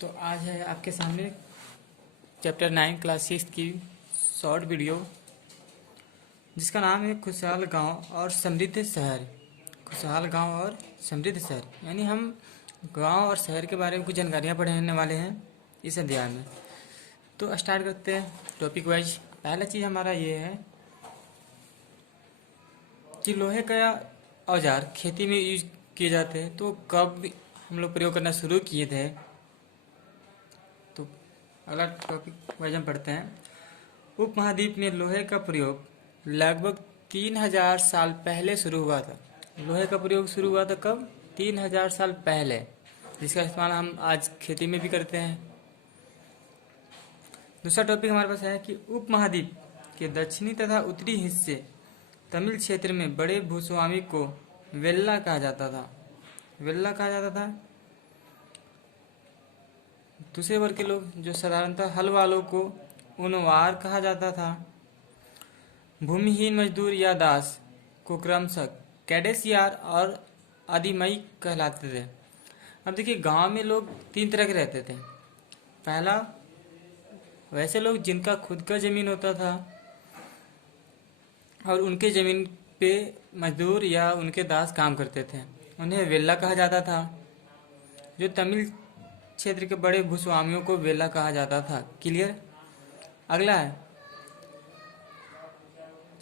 तो आज है आपके सामने चैप्टर 9 क्लास 6 की शॉर्ट वीडियो जिसका नाम है खुशहाल गांव और समृद्ध शहर। खुशहाल गांव और समृद्ध शहर यानी हम गांव और शहर के बारे में कुछ जानकारियां पढ़ने वाले हैं इस अध्याय में। तो स्टार्ट करते हैं टॉपिक वाइज। पहला चीज़ हमारा ये है कि लोहे का औजार खेती में यूज किए जाते हैं। तो कब हम लोग प्रयोग करना शुरू किए थे, तो अगला टॉपिक वाइज हम पढ़ते हैं। उपमहाद्वीप में लोहे का प्रयोग लगभग 3000 साल पहले शुरू हुआ था। लोहे का प्रयोग शुरू हुआ था कब? 3000 साल पहले, जिसका इस्तेमाल हम आज खेती में भी करते हैं। दूसरा टॉपिक हमारे पास है कि उपमहाद्वीप के दक्षिणी तथा उत्तरी हिस्से तमिल क्षेत्र में बड़े भूस्वामी को वेल्ला कहा जाता था। वेल्ला कहा जाता था। दूसरे वर्ग के लोग जो साधारणतः हल वालों को उनवार कहा जाता था। भूमिहीन मजदूर या दास को क्रमशः कैडेसियार और आदिमई कहलाते थे। अब देखिए, गांव में लोग 3 तरह के रहते थे। पहला, वैसे लोग जिनका खुद का जमीन होता था और उनके जमीन पे मजदूर या उनके दास काम करते थे, उन्हें वेल्ला कहा जाता था। जो तमिल क्षेत्र के बड़े भूस्वामियों को वेल्ला कहा जाता था। क्लियर। अगला है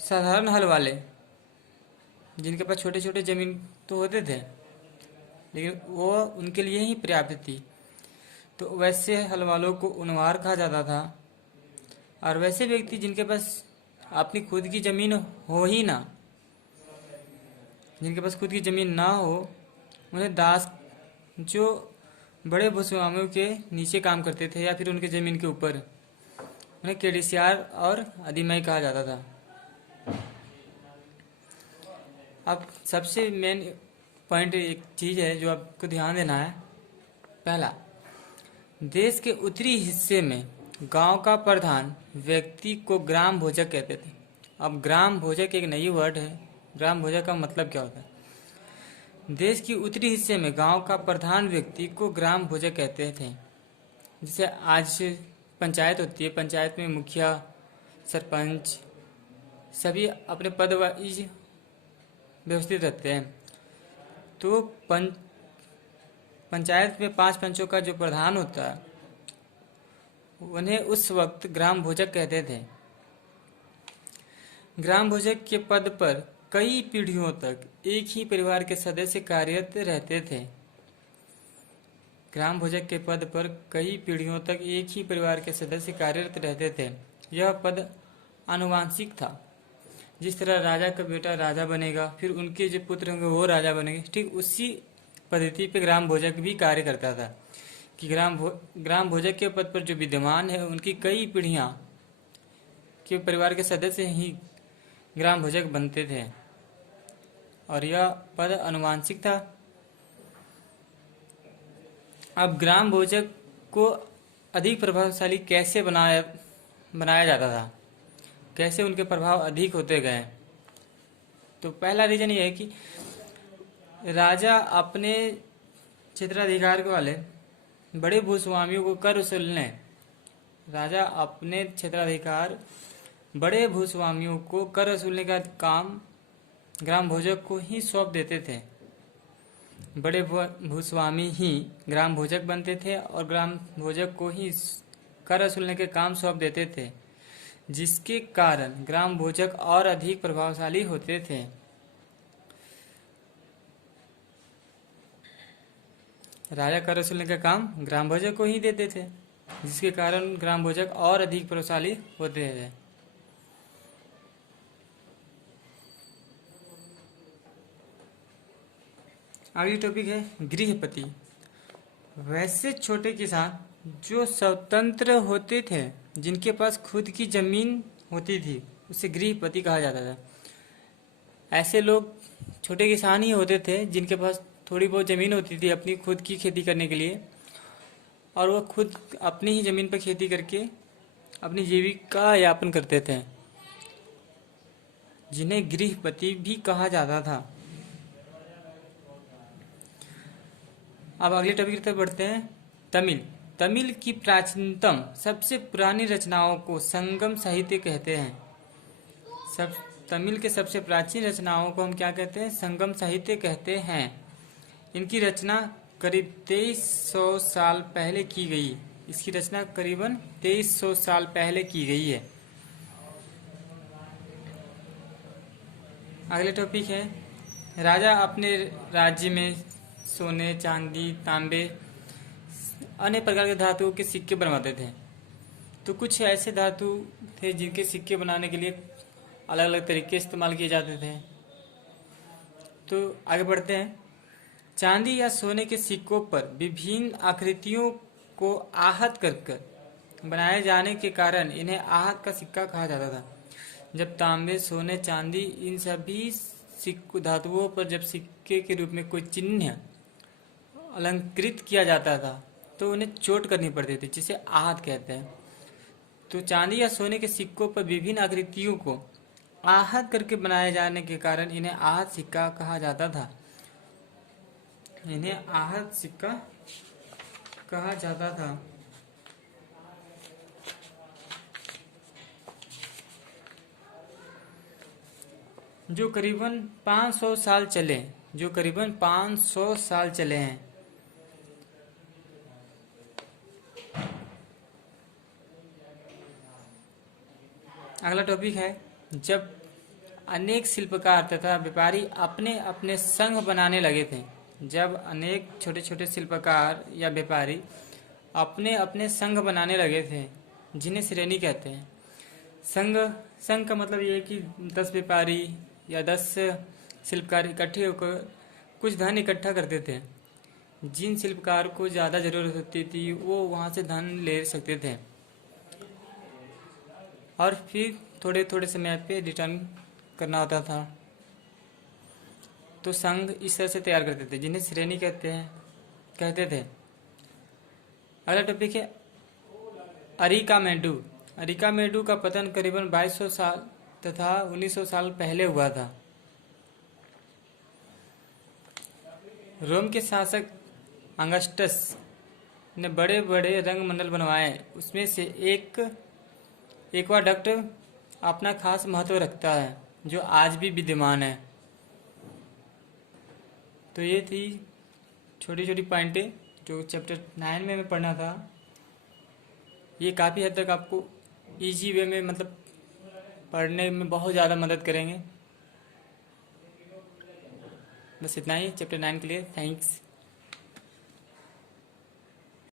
साधारण हल वाले, जिनके पास छोटे छोटे जमीन तो होते थे लेकिन वो उनके लिए ही पर्याप्त थी, तो वैसे हल वालों को उनवार कहा जाता था। और वैसे व्यक्ति जिनके पास अपनी खुद की जमीन हो ही ना, जिनके पास खुद की जमीन ना हो, उन्हें दास, जो बड़े भूस्वामियों के नीचे काम करते थे या फिर उनके ज़मीन के ऊपर, उन्हें केडिसियार और आदिमई कहा जाता था। अब सबसे मेन पॉइंट एक चीज़ है जो आपको ध्यान देना है। पहला, देश के उत्तरी हिस्से में गांव का प्रधान व्यक्ति को ग्राम भोजक कहते थे। अब ग्राम भोजक एक नई वर्ड है। ग्राम भोजक का मतलब क्या होता है? देश की उत्तरी हिस्से में गांव का प्रधान व्यक्ति को ग्राम भोजक कहते थे। जैसे आज पंचायत होती है, पंचायत में मुखिया, सरपंच सभी अपने पद वाइज व्यवस्थित रहते हैं। तो पंचायत में 5 पंचों का जो प्रधान होता है, उन्हें उस वक्त ग्राम भोजक कहते थे। ग्राम भोजक के पद पर कई पीढ़ियों तक एक ही परिवार के सदस्य कार्यरत रहते थे। ग्राम भोजक के पद पर कई पीढ़ियों तक एक ही परिवार के सदस्य कार्यरत रहते थे। यह पद आनुवांशिक था। जिस तरह राजा का बेटा राजा बनेगा, फिर उनके जो पुत्र होंगे वो राजा बनेंगे, ठीक उसी पद्धति पे ग्राम भोजक भी कार्य करता था कि ग्राम भोजक के पद पर जो विद्यमान है, उनकी कई पीढ़ियां के परिवार के सदस्य ही ग्राम भोजक बनते थे और यह पद आनुवांशिक था। अब ग्राम भोजक को अधिक प्रभावशाली कैसे बनाया जाता था, कैसे उनके प्रभाव अधिक होते गए? तो पहला रीजन ये है कि राजा अपने क्षेत्राधिकार वाले बड़े भूस्वामियों को कर वसूलने, राजा अपने क्षेत्राधिकार बड़े भूस्वामियों को कर वसूलने का काम ग्राम भोजक को ही सौंप देते थे। बड़े भूस्वामी ही ग्राम भोजक बनते थे और ग्राम भोजक को ही कर वसूलने के काम सौंप देते थे, जिसके कारण ग्राम भोजक और अधिक प्रभावशाली होते थे। राजा कर वसूलने का काम ग्राम भोजक को ही देते थे, जिसके कारण ग्राम भोजक और अधिक प्रभावशाली होते थे। अगली टॉपिक है गृहपति। वैसे छोटे किसान जो स्वतंत्र होते थे, जिनके पास खुद की जमीन होती थी, उसे गृहपति कहा जाता था। ऐसे लोग छोटे किसान ही होते थे जिनके पास थोड़ी बहुत जमीन होती थी अपनी खुद की खेती करने के लिए, और वह खुद अपनी ही जमीन पर खेती करके अपनी जीविका यापन करते थे, जिन्हें गृहपति भी कहा जाता था। अब अगले टॉपिक की तरफ बढ़ते हैं। तमिल तमिल की प्राचीनतम सबसे पुरानी रचनाओं को संगम साहित्य कहते हैं। सब तमिल के सबसे प्राचीन रचनाओं को हम क्या कहते हैं? संगम साहित्य कहते हैं। इनकी रचना करीब 2300 साल पहले की गई। इसकी रचना करीबन 2300 साल पहले की गई है। अगले टॉपिक है, राजा अपने राज्य में सोने, चांदी, तांबे, अन्य प्रकार के धातुओं के सिक्के बनवाते थे। तो कुछ ऐसे धातु थे जिनके सिक्के बनाने के लिए अलग अलग तरीके इस्तेमाल किए जाते थे। तो आगे बढ़ते हैं। चांदी या सोने के सिक्कों पर विभिन्न आकृतियों को आहत कर बनाए जाने के कारण इन्हें आहत का सिक्का कहा जाता था। जब तांबे, सोने, चांदी इन सभी सिक्कों धातुओं पर जब सिक्के के रूप में कोई चिन्ह अलंकृत किया जाता था तो उन्हें चोट करनी पड़ती थी, जिसे आहत कहते हैं। तो चांदी या सोने के सिक्कों पर विभिन्न आकृतियों को आहत करके बनाए जाने के कारण इन्हें आहत सिक्का कहा जाता था। इन्हें आहत सिक्का कहा जाता था। जो करीबन 500 साल चले हैं। अगला टॉपिक है, जब अनेक शिल्पकार तथा व्यापारी अपने अपने संघ बनाने लगे थे। जब अनेक छोटे छोटे शिल्पकार या व्यापारी अपने अपने संघ बनाने लगे थे, जिन्हें श्रेणी कहते हैं। संघ का मतलब ये है कि 10 व्यापारी या 10 शिल्पकार इकट्ठे होकर कुछ धन इकट्ठा करते थे। जिन शिल्पकार को ज़्यादा ज़रूरत होती थी वो वहाँ से धन ले सकते थे और फिर थोड़े थोड़े समय पे रिटर्न करना होता था। तो संघ इस तरह से तैयार करते थे, जिन्हें श्रेणी कहते थे। अगला टॉपिक है, अरिकामेडू का पतन करीबन 2200 साल तथा 1900 साल पहले हुआ था। रोम के शासक अगस्टस ने बड़े बड़े रंगमंडल बनवाए। उसमें से एक एक्वाडक्ट अपना खास महत्व रखता है, जो आज भी विद्यमान है। तो ये थी छोटी छोटी पॉइंटें जो चैप्टर 9 में पढ़ना था। ये काफ़ी हद तक आपको इजी वे में मतलब पढ़ने में बहुत ज़्यादा मदद करेंगे। बस इतना ही चैप्टर 9 के लिए। थैंक्स।